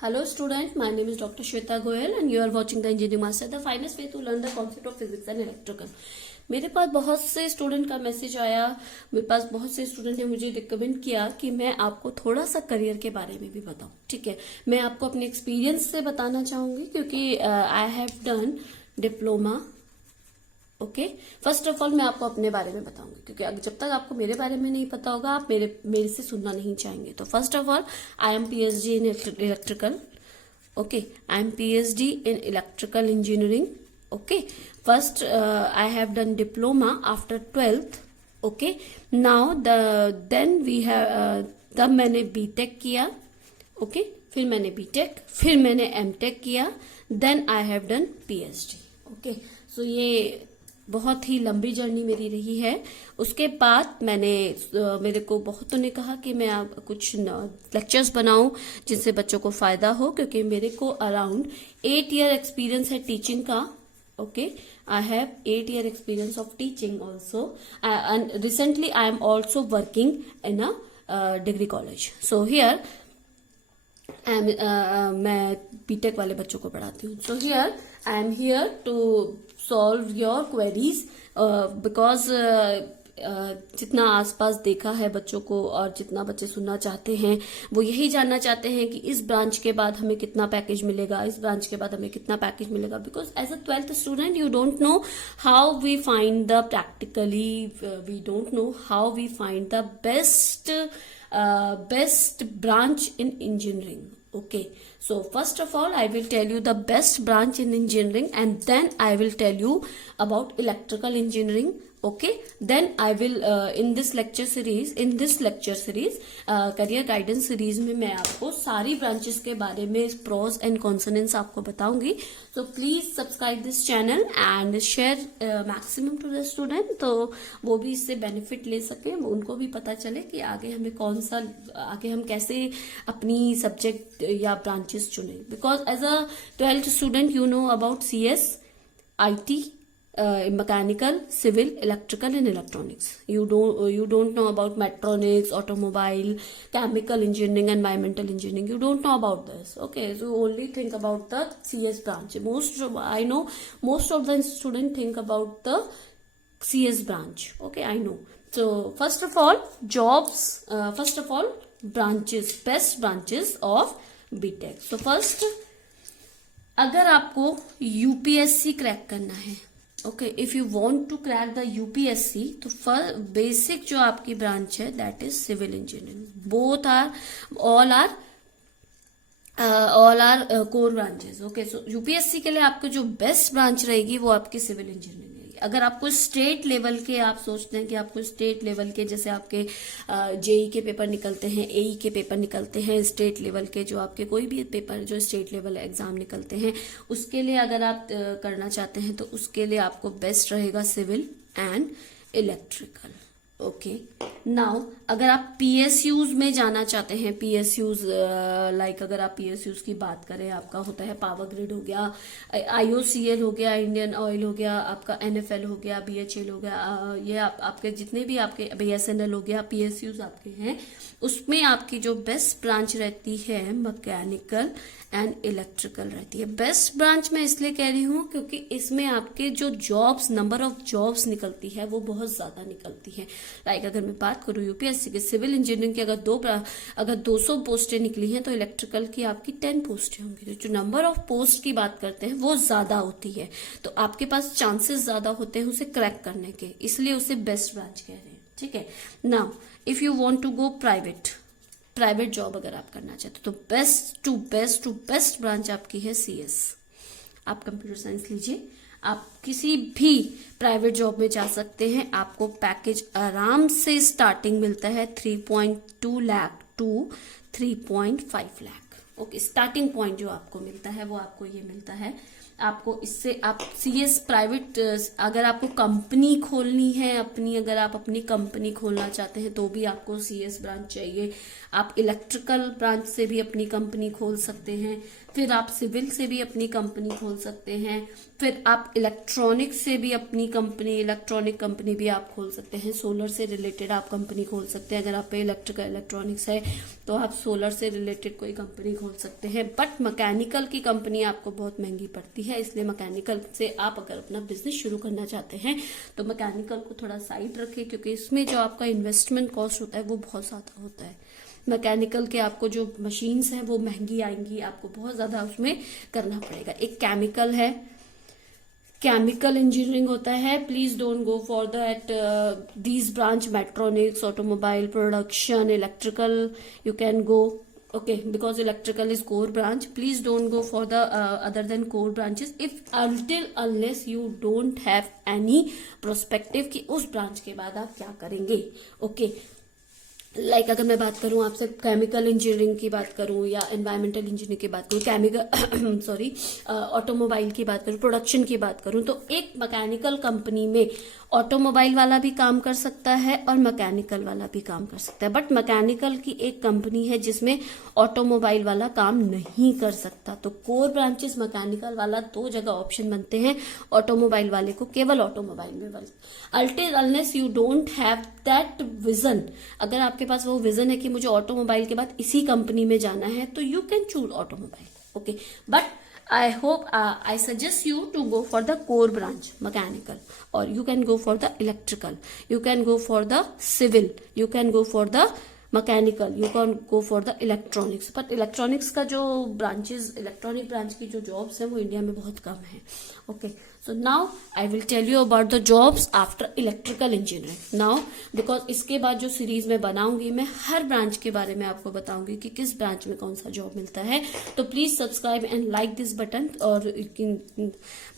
Hello student, my name is Dr. Shweta Goyal and you are watching the Engineering Master, the finest way to learn the concept of physics and electrical. मेरे पास बहुत से student का message आया, मेरे पास बहुत से student ने मुझे रिकमेंड किया कि मैं आपको थोड़ा सा करियर के बारे में भी बताऊं। ठीक है, मैं आपको अपने एक्सपीरियंस से बताना चाहूंगी क्योंकि आई have done diploma. Okay, first of all मैं आपको अपने बारे में बताऊंगी क्योंकि जब तक आपको मेरे बारे में नहीं पता होगा आप मेरे से सुनना नहीं चाहेंगे। तो first of all I am PhD in electrical. Okay, I am PhD in electrical engineering. Okay, first I have done diploma after 12th। Okay, now then we have तब मैंने बीटेक किया। ओके, फिर मैंने बीटेक, फिर मैंने MTech किया, then I have done PhD. Okay, so ये बहुत ही लंबी जर्नी मेरी रही है। उसके बाद मेरे को बहुतों ने कहा कि मैं अब कुछ लेक्चर्स बनाऊं जिनसे बच्चों को फायदा हो, क्योंकि मेरे को अराउंड 8 ईयर एक्सपीरियंस है टीचिंग का। Okay, I have 8 year experience of teaching also and recently I am also working in a degree college. So here मैं बीटेक वाले बच्चों को पढ़ाती हूँ। So here I am here to solve your queries because जितना आसपास देखा है बच्चों को और जितना बच्चे सुनना चाहते हैं वो यही जानना चाहते हैं कि इस ब्रांच के बाद हमें कितना पैकेज मिलेगा, इस ब्रांच के बाद हमें कितना पैकेज मिलेगा। Because as a 12th student you don't know how we find the practically, we don't know how we find the best branch in engineering. Okay, so first of all I will tell you the best branch in engineering and then I will tell you about electrical engineering. Okay, then I will in this lecture series career guidance series में मैं आपको सारी branches के बारे में pros and consonants आपको बताऊंगी। so please subscribe this channel and share maximum to the student, तो वो भी इससे बेनिफिट ले सके, उनको भी पता चले कि आगे हम कैसे अपनी सब्जेक्ट या ब्रांचेस चुने। Because as a 12th student you know about CS, IT, mechanical, civil, electrical and electronics. You don't know about mechatronics, automobile, chemical engineering, environmental engineering. You don't know about this. Okay, so only think about the CS branch. I know most of the students think about the CS branch. Okay, I know. So first of all branches, best branches of BTech. So first, अगर आपको UPSC crack करना है, okay, if you want to crack the UPSC, तो basic जो आपकी branch है that is civil engineering. All are core branches. Okay, so UPSC के लिए आपको जो बेस्ट ब्रांच रहेगी वो आपकी सिविल इंजीनियरिंग रहेगी। अगर आपको स्टेट लेवल के, आप सोचते हैं कि आपको स्टेट लेवल के, जैसे आपके जेई के पेपर निकलते हैं, एई के पेपर निकलते हैं, स्टेट लेवल के जो आपके कोई भी पेपर जो स्टेट लेवल एग्जाम निकलते हैं, उसके लिए अगर आप करना चाहते हैं तो उसके लिए आपको बेस्ट रहेगा civil and electrical. Okay, now अगर आप पीएसयूज में जाना चाहते हैं, पीएसयूज लाइक अगर आप पीएसयूज की बात करें, आपका होता है पावर ग्रिड हो गया, आईओसीएल हो गया, इंडियन ऑयल हो गया, आपका एनएफएल हो गया, बीएचएल हो गया, ये आपके जितने भी आपके बीएसएनएल हो गया, पीएसयूज आपके हैं, उसमें आपकी जो बेस्ट ब्रांच रहती है मैकेनिकल एंड इलेक्ट्रिकल रहती है। बेस्ट ब्रांच मैं इसलिए कह रही हूँ क्योंकि इसमें आपके जो नंबर ऑफ जॉब्स निकलती है वो बहुत ज्यादा निकलती है। लाइक अगर मैं बात करूँ यूपीएससी के सिविल इंजीनियरिंग की, अगर 200 पोस्टें निकली हैं तो इलेक्ट्रिकल की आपकी 10 पोस्टें होंगी। तो जो नंबर ऑफ पोस्ट की बात करते हैं वो ज्यादा होती है, तो आपके पास चांसेस ज्यादा होते हैं उसे क्रैक करने के, इसलिए उसे बेस्ट ब्रांच कह रहे हैं। ठीक है, now if you want to go private job अगर आप करना चाहते हो तो बेस्ट ब्रांच आपकी है CS। आप कंप्यूटर साइंस लीजिए, आप किसी भी प्राइवेट जॉब में जा सकते हैं। आपको पैकेज आराम से स्टार्टिंग मिलता है 3.2 lakh to 3.5 lakh. Okay, starting point जो आपको मिलता है वो आपको ये मिलता है। आपको इससे आप CS प्राइवेट, अगर आपको कंपनी खोलनी है अपनी, अगर आप अपनी कंपनी खोलना चाहते हैं तो भी आपको CS ब्रांच चाहिए। आप इलेक्ट्रिकल ब्रांच से भी अपनी कंपनी खोल सकते हैं, फिर आप सिविल से भी अपनी कंपनी खोल सकते हैं, फिर आप इलेक्ट्रॉनिक से भी अपनी इलेक्ट्रॉनिक कंपनी भी आप खोल सकते हैं। सोलर से रिलेटेड आप कंपनी खोल सकते हैं। अगर आप पे इलेक्ट्रिकल इलेक्ट्रॉनिक्स है तो आप सोलर से रिलेटेड कोई कंपनी खोल बोल सकते हैं, बट मैकेनिकल की कंपनी आपको बहुत महंगी पड़ती है, इसलिए मैकेनिकल से आप अगर अपना बिजनेस शुरू करना चाहते हैं तो मैकेनिकल को थोड़ा साइड रखें, क्योंकि इसमें जो आपका इन्वेस्टमेंट कॉस्ट होता है वो बहुत ज्यादा होता है। मैकेनिकल के आपको जो मशीन्स हैं वो महंगी आएंगी, आपको बहुत ज्यादा उसमें करना पड़ेगा। एक केमिकल है, केमिकल इंजीनियरिंग होता है, please don't go for that these branch, mechatronics, automobile, production, electrical, you can go, okay, because electrical is core branch. Please don't go for the other than core branches if unless you don't have any perspective कि उस branch के बाद आप क्या करेंगे। okay, like अगर मैं बात करूं आपसे केमिकल इंजीनियरिंग की बात करूं या एनवायरमेंटल इंजीनियरिंग की बात करूं, केमिकल सॉरी ऑटोमोबाइल की बात करूं, प्रोडक्शन की बात करूं, तो एक मैकेनिकल कंपनी में ऑटोमोबाइल वाला भी काम कर सकता है और मैकेनिकल वाला भी काम कर सकता है, बट मैकेनिकल की एक कंपनी है जिसमें ऑटोमोबाइल वाला काम नहीं कर सकता। तो कोर ब्रांचेस मैकेनिकल वाला 2 जगह ऑप्शन बनते हैं, ऑटोमोबाइल वाले को केवल ऑटोमोबाइल में अल्टिल unless you don't have that vision. अगर आपके पास वो विजन है कि मुझे ऑटोमोबाइल के बाद इसी कंपनी में जाना है तो you can choose automobile, okay, but I hope I suggest you to go for the core branch mechanical, or you can go for the electrical, you can go for the civil, you can go for the mechanical, you can go for the electronics, but electronics का जो branches, electronic branch की जो jobs है वो India में बहुत कम है। okay, so now I will tell you about the jobs after electrical engineering now, because इसके बाद जो सीरीज में बनाऊंगी मैं हर ब्रांच के बारे में आपको बताऊंगी कि किस ब्रांच में कौन सा जॉब मिलता है। तो please subscribe and like this button, और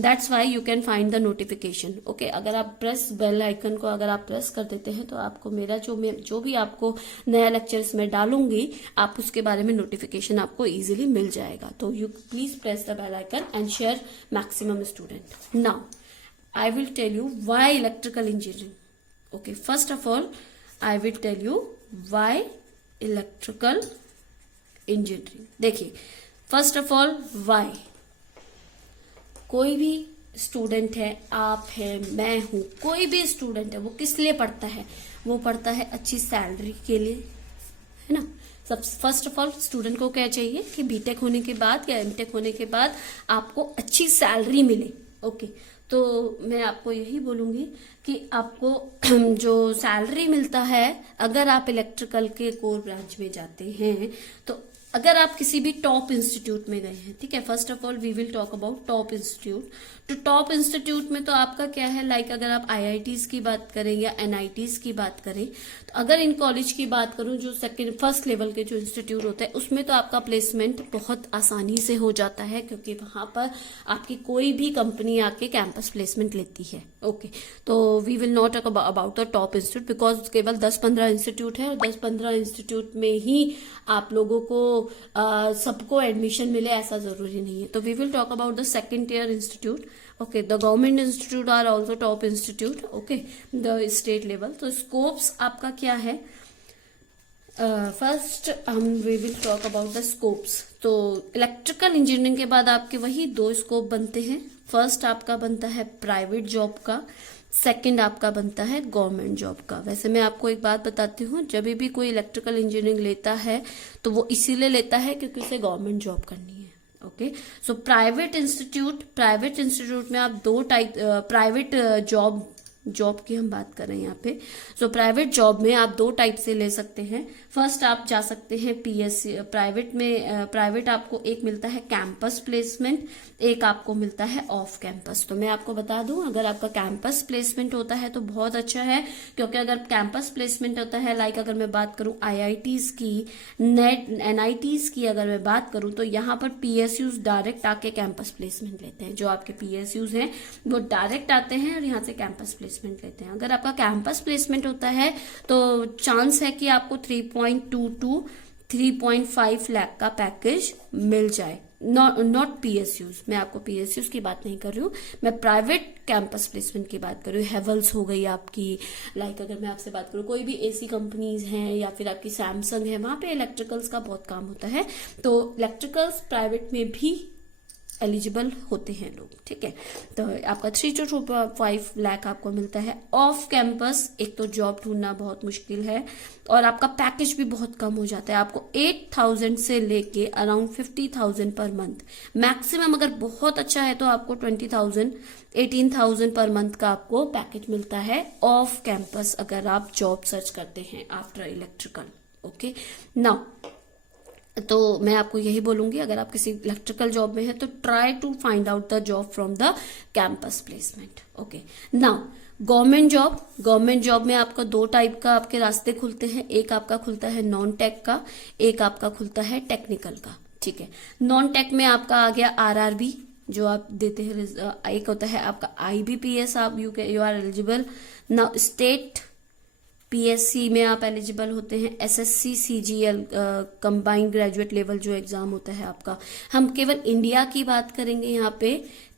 that's why you can find the notification. Okay, अगर आप प्रेस बेल आइकन को अगर आप प्रेस कर देते हैं तो आपको मेरा जो भी आपको नया लेक्चर इसमें डालूंगी आप उसके बारे में नोटिफिकेशन आपको इजीली मिल जाएगा। तो you please press the bell icon and share maximum student. Now, I will tell you why electrical engineering. Okay, first of all, I will tell you why electrical engineering. देखिए, first of all, why? कोई भी student है, आप है, मैं हूं, कोई भी स्टूडेंट है, वो किस लिए पढ़ता है? वो पढ़ता है अच्छी सैलरी के लिए, है ना। सब फर्स्ट ऑफ ऑल स्टूडेंट को क्या चाहिए कि बीटेक होने के बाद या एमटेक होने के बाद आपको अच्छी सैलरी मिले। ओके, तो मैं आपको यही बोलूंगी कि आपको जो सैलरी मिलता है अगर आप इलेक्ट्रिकल के कोर ब्रांच में जाते हैं, तो अगर आप किसी भी टॉप इंस्टीट्यूट में गए हैं, ठीक है, first of all we will talk about top institute. तो टॉप इंस्टीट्यूट में तो आपका क्या है, लाइक अगर आप आईआईटीज की बात करें या एनआईटीज की बात करें, तो अगर इन कॉलेज की बात करूं जो फर्स्ट लेवल के जो इंस्टीट्यूट होते हैं उसमें तो आपका प्लेसमेंट बहुत आसानी से हो जाता है, क्योंकि वहां पर आपकी कोई भी कंपनी आके कैंपस प्लेसमेंट लेती है। ओके, तो we will not talk about the top institute because केवल 10-15 इंस्टीट्यूट है और 10-15 इंस्टीट्यूट में ही आप लोगों को सबको एडमिशन मिले ऐसा जरूरी नहीं है। तो we will talk about the second year institute. Okay, the government institute are also top institute. Okay, the state level. तो स्कोप्स आपका क्या है, first we will talk about the scopes. तो इलेक्ट्रिकल इंजीनियरिंग के बाद आपके वही 2 स्कोप बनते हैं। फर्स्ट आपका बनता है प्राइवेट जॉब का, सेकंड आपका बनता है गवर्नमेंट जॉब का। वैसे मैं आपको एक बात बताती हूँ, जब भी कोई इलेक्ट्रिकल इंजीनियरिंग लेता है तो वो इसीलिए लेता है क्योंकि उसे गवर्नमेंट जॉब करनी है। ओके, सो प्राइवेट इंस्टीट्यूट में आप 2 टाइप प्राइवेट जॉब की हम बात कर रहे हैं यहाँ पे। सो प्राइवेट जॉब में आप 2 टाइप से ले सकते हैं। फर्स्ट आप जा सकते हैं पीएससी प्राइवेट में। प्राइवेट आपको एक मिलता है कैंपस प्लेसमेंट, एक आपको मिलता है ऑफ कैंपस। तो मैं आपको बता दूं, अगर आपका कैंपस प्लेसमेंट होता है तो बहुत अच्छा है, क्योंकि अगर कैंपस प्लेसमेंट होता है, लाइक अगर मैं बात करूं आईआईटीज की, नेट एनआईटीज की अगर मैं बात करूं, तो यहाँ पर पीएसयूज डायरेक्ट आके कैंपस प्लेसमेंट लेते हैं। जो आपके पीएसयूज हैं वो डायरेक्ट आते हैं और यहाँ से कैंपस प्लेसमेंट लेते हैं। अगर आपका कैंपस प्लेसमेंट होता है तो चांस है कि आपको 3.2 to 3.5 लाख का पैकेज मिल जाए। नॉट पीएसयूज, मैं आपको पीएसयूज की बात नहीं कर रही हूँ, मैं प्राइवेट कैंपस प्लेसमेंट की बात कर रही हूँ। हेवल्स हो गई आपकी, लाइक अगर मैं आपसे बात करूँ कोई भी एसी कंपनीज हैं या फिर आपकी सैमसंग है, वहां पे इलेक्ट्रिकल्स का बहुत काम होता है। तो इलेक्ट्रिकल्स प्राइवेट में भी एलिजिबल होते हैं लोग, ठीक है। तो आपका 3 to 2.5 लाख आपको मिलता है ऑफ कैंपस। एक तो जॉब ढूंढना बहुत मुश्किल है और आपका पैकेज भी बहुत कम हो जाता है। आपको 8,000 से लेके अराउंड 50,000 पर मंथ, मैक्सिमम अगर बहुत अच्छा है तो आपको 20,000 18,000 पर मंथ का आपको पैकेज मिलता है ऑफ कैंपस, अगर आप जॉब सर्च करते हैं आफ्टर इलेक्ट्रिकल। ओके, नाउ तो मैं आपको यही बोलूंगी, अगर आप किसी इलेक्ट्रिकल जॉब में हैं तो try to find out the job from the campus placement. Okay, now government job में आपका 2 टाइप का आपके रास्ते खुलते हैं। एक आपका खुलता है नॉन टेक का, एक आपका खुलता है टेक्निकल का, ठीक है। नॉन टेक में आपका आ गया आरआरबी जो आप देते हैं, एक होता है आपका आईबीपीएस, आप you are eligible. Now state PSC में आप एलिजिबल होते हैं। SSC CGL combined graduate level जो एग्जाम होता है आपका, हम केवल इंडिया की बात करेंगे यहाँ पे,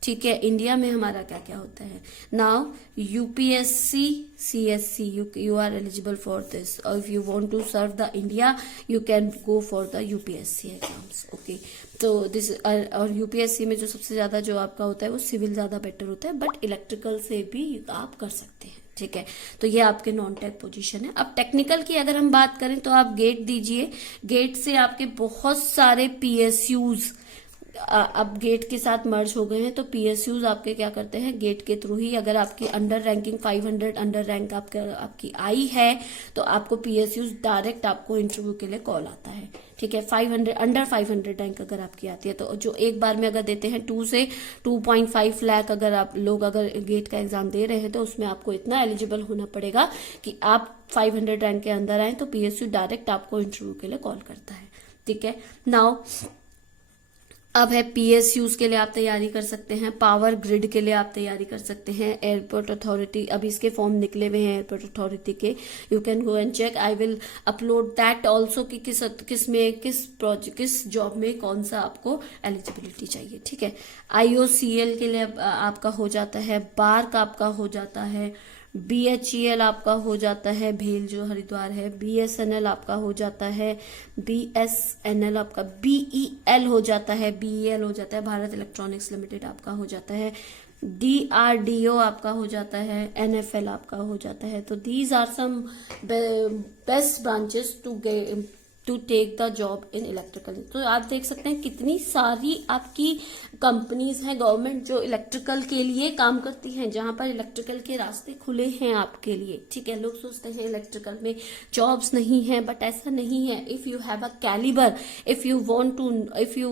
ठीक है। इंडिया में हमारा क्या क्या होता है। Now UPSC CSC you are eligible for this, और if you want to serve the India you can go for the UPSC exams. Okay, तो दिस और यूपीएससी में जो सबसे ज्यादा जो आपका होता है वो सिविल ज्यादा बेटर होता है, बट इलेक्ट्रिकल से भी आप कर सकते हैं, ठीक है। तो ये आपके नॉन टेक पोजीशन है। अब टेक्निकल की अगर हम बात करें तो आप गेट दीजिए, गेट से आपके बहुत सारे पीएसयूज अब गेट के साथ मर्ज हो गए हैं, तो पीएसयूज आपके क्या करते हैं, गेट के थ्रू ही, अगर आपकी अंडर रैंकिंग 500 अंडर रैंक आपकी आई है तो आपको पीएसयूज डायरेक्ट आपको इंटरव्यू के लिए कॉल आता है, ठीक है। 500 अंडर 500 रैंक अगर आपकी आती है तो जो एक बार में अगर देते हैं 2 से 2.5 लाख अगर आप लोग अगर गेट का एग्जाम दे रहे हैं तो उसमें आपको इतना एलिजिबल होना पड़ेगा कि आप 500 रैंक के अंदर आए तो पीएसयू डायरेक्ट आपको इंटरव्यू के लिए कॉल करता है, ठीक है। नाउ अब है पीएसयूज के लिए आप तैयारी कर सकते हैं, पावर ग्रिड के लिए आप तैयारी कर सकते हैं, एयरपोर्ट अथॉरिटी, अभी इसके फॉर्म निकले हुए हैं एयरपोर्ट अथॉरिटी के, you can go and check, I will upload that also कि किस जॉब में कौन सा आपको एलिजिबिलिटी चाहिए, ठीक है। आईओसीएल के लिए आपका हो जाता है, बार का आपका हो जाता है, बीएचईएल आपका हो जाता है, भेल जो हरिद्वार है, बीएसएनएल आपका हो जाता है, बीएसएनएल आपका बीईएल हो जाता है, बीईएल हो जाता है, भारत इलेक्ट्रॉनिक्स लिमिटेड आपका हो जाता है, डीआरडीओ आपका हो जाता है, एनएफएल आपका हो जाता है। तो these are some best branches to take the job in electrical. तो आप देख सकते हैं कितनी सारी आपकी कंपनीज हैं गवर्नमेंट जो इलेक्ट्रिकल के लिए काम करती हैं, जहां पर इलेक्ट्रिकल के रास्ते खुले हैं आपके लिए, ठीक है। लोग सोचते हैं इलेक्ट्रिकल में जॉब्स नहीं है, बट ऐसा नहीं है। If you have a calibre, if you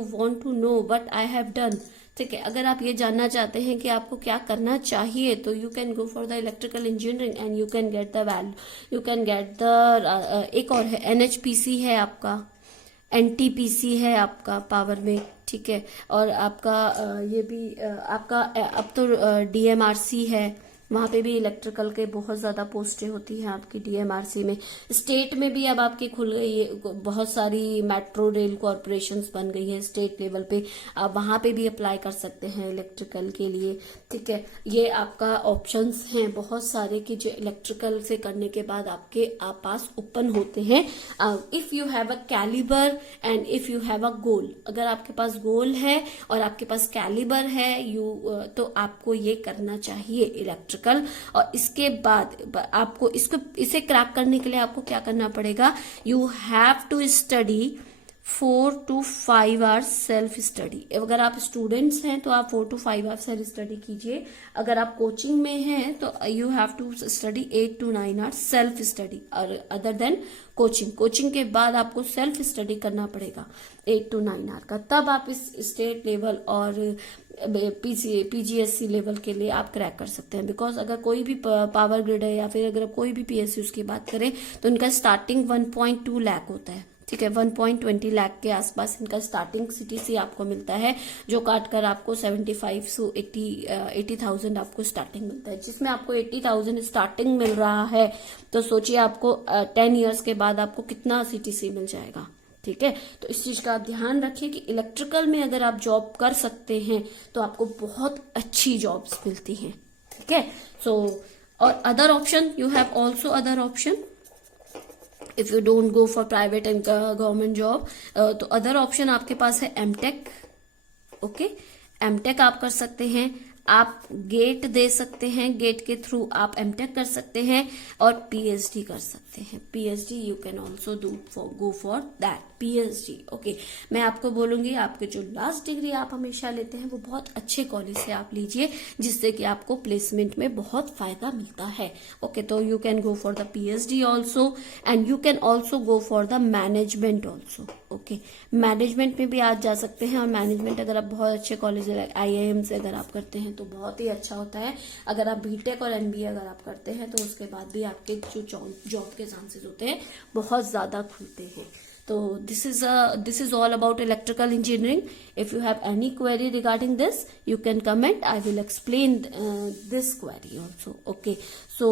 want to know what I have done, ठीक है। अगर आप ये जानना चाहते हैं कि आपको क्या करना चाहिए तो you can go for the electrical engineering and you can get the value, you can get the एक और है एनएचपीसी है आपका, एनटीपीसी है आपका पावर में, ठीक है। और आपका ये भी आपका अब तो डीएमआरसी है, वहां पे भी इलेक्ट्रिकल के बहुत ज्यादा पोस्टें होती हैं आपकी डीएमआरसी में। स्टेट में भी अब आपकी खुल गई है, बहुत सारी मेट्रो रेल कॉरपोरेशंस बन गई हैं स्टेट लेवल पे, आप वहां पे भी अप्लाई कर सकते हैं इलेक्ट्रिकल के लिए, ठीक है। ये आपका ऑप्शंस हैं बहुत सारे कि जो इलेक्ट्रिकल से करने के बाद आपके पास ओपन होते हैं। If you have a caliber and if you have a goal, अगर आपके पास गोल है और आपके पास कैलिबर है तो आपको ये करना चाहिए इलेक्ट्रिकल। और इसके बाद आपको इसे क्रैक करने के लिए आपको क्या करना पड़ेगा, you have to study 4 to 5 hours self study. अगर आप स्टूडेंट्स हैं तो आप 4 to 5 आवर्स सेल्फ स्टडी कीजिए, अगर आप कोचिंग में हैं तो you have to study 8 to 9 hours self study, और अदर देन कोचिंग के बाद आपको सेल्फ स्टडी करना पड़ेगा 8 to 9 आवर का, तब आप इस स्टेट लेवल और पीजीएससी लेवल के लिए आप क्रैक कर सकते हैं। बिकॉज अगर कोई भी पावर ग्रिड है या फिर अगर कोई भी पीएसयूज की बात करें तो इनका स्टार्टिंग 1.2 लाख होता है, ठीक है। 1.20 लाख के आसपास इनका स्टार्टिंग सीटीसी आपको मिलता है, जो काट कर आपको 75 to 80,000 आपको स्टार्टिंग मिलता है। जिसमें आपको 80,000 स्टार्टिंग मिल रहा है तो सोचिए आपको 10 ईयर्स के बाद आपको कितना सीटीसी मिल जाएगा, ठीक है। तो इस चीज का आप ध्यान रखिए कि इलेक्ट्रिकल में अगर आप जॉब कर सकते हैं तो आपको बहुत अच्छी जॉब्स मिलती हैं, ठीक है। सो और other option, you have also other option if you don't go for private and government job, तो अदर ऑप्शन आपके पास है एमटेक, ओके। एमटेक आप कर सकते हैं, आप गेट दे सकते हैं, गेट के थ्रू आप एमटेक कर सकते हैं और पीएचडी कर सकते हैं। PhD you can also go for that PhD. Okay, मैं आपको बोलूंगी आपके जो लास्ट डिग्री आप हमेशा लेते हैं वो बहुत अच्छे कॉलेज से आप लीजिए, जिससे कि आपको प्लेसमेंट में बहुत फायदा मिलता है। ओके, तो you can go for the PhD also and you can also go for the management also. Okay, management में भी आप जा सकते हैं और मैनेजमेंट अगर आप बहुत अच्छे कॉलेज IIM से अगर आप करते हैं तो बहुत ही अच्छा होता है। अगर आप बीटेक और एमबीए अगर आप करते हैं तो उसके बाद भी आपके जो जॉब के चांसेस होते हैं बहुत ज्यादा खुलते हैं। तो this is all about electrical engineering. If you have any query regarding this, you can comment. I will explain this query also. Okay, so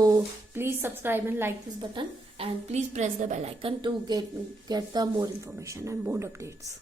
please subscribe and like this button and please press the bell icon to get the more information and more updates.